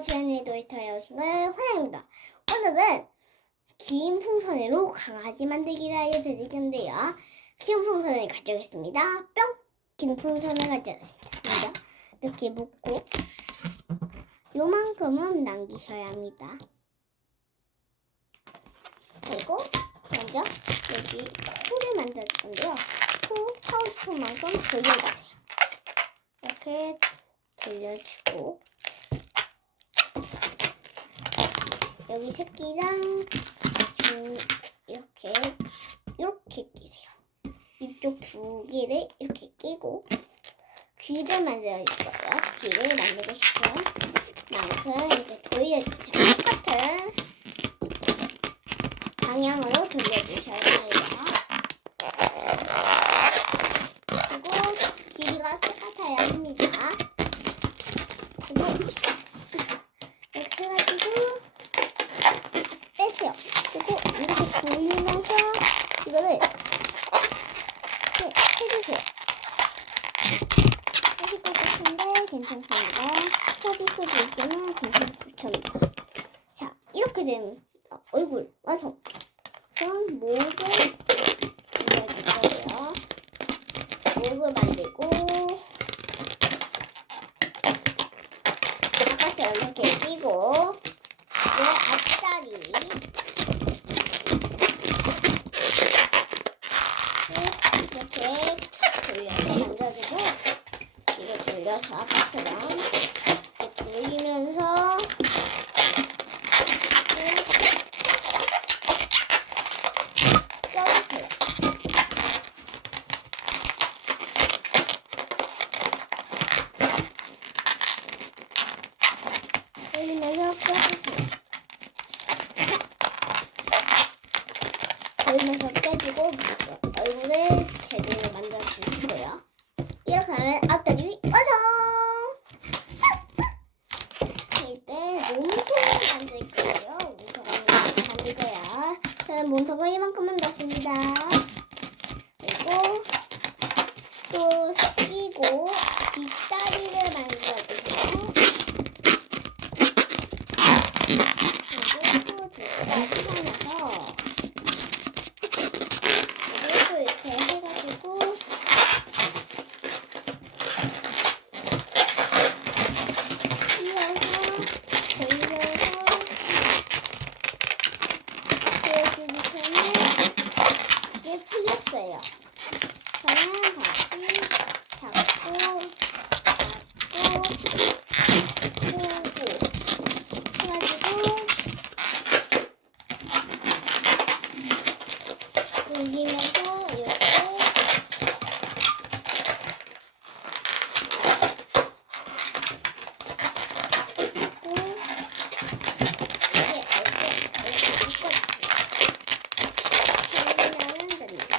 주연의 놀이터에 오신 걸 환영합니다. 오늘은 긴 풍선으로 강아지 만들기를 알려드릴 건데요. 긴 풍선을 가져오겠습니다. 뿅! 긴 풍선을 가져왔습니다. 먼저 이렇게 묶고 요만큼은 남기셔야 합니다. 그리고 먼저 여기 코를 만들 건데요. 코 하고 싶은 만큼 돌려주세요. 이렇게 돌려주고 여기 새끼랑 중 이렇게 이렇게 끼세요. 이쪽 두 개를 이렇게 끼고 귀를 만들어 줄 거예요. 귀를 만들고 싶은 만큼 이렇게 돌려주세요. 똑같은 방향으로 돌려주셔야 돼요. 그리고 길이가 똑같아야 합니다. 그리고 이렇게 해가지고 빼세요. 그리고 이렇게 돌리면서 이거를 이렇게 해주세요. 해줄 것 같은데 괜찮습니다. 수도 있지만 괜찮습니다. 자, 이렇게 되면 어, 얼굴 완성. 우선 목을 만들 거고요. 목을 만들고 아까처 이렇게 끼고 요 앞다리 이렇게 돌려서 만들어주고 뒤로 돌려서 아까처럼 돌리면서. 돌리면서 껴주세요. 돌리면서 껴주고 얼굴을 제대로 만들어 주시고요. 이렇게 하면 앞다리 완성! 이때 몸통을 만들 거예요. 몸통을 만들 거야. 저는 몸통을 이만큼만 넣습니다. 그리고 또 끼고 뒷다리를 만들어주세요. 그리고 또 뒷다리 하면서 그리고 이렇게 해가지고 띄어서 돌려서 보여주기 전에 이게 풀렸어요. 저는 다시 잡고 잡고 끄고 해가지고 돌리면서 이렇게 고 이게 이렇게 이렇게 묶어주세요. 돌리면은 됩니다.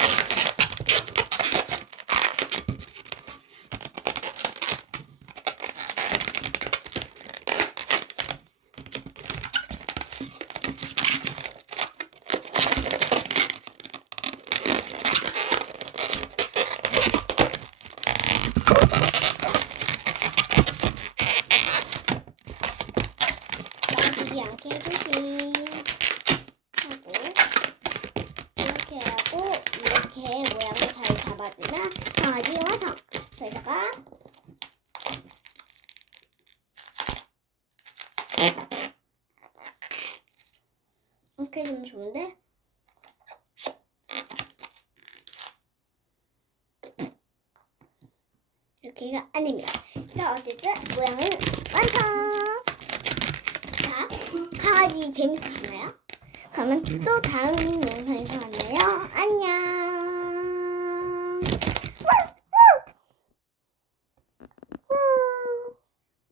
빠지지 않게 조심 하고 이렇게 하고 이렇게 모양을 잘 잡아주면 강아지 완성. 저희다가 이렇게 좀 좋은데? 안 됩니다. 자, 어쨌든 모양은 완성! 자, 강아지 재밌었나요? 그러면 또 다음 영상에서 만나요.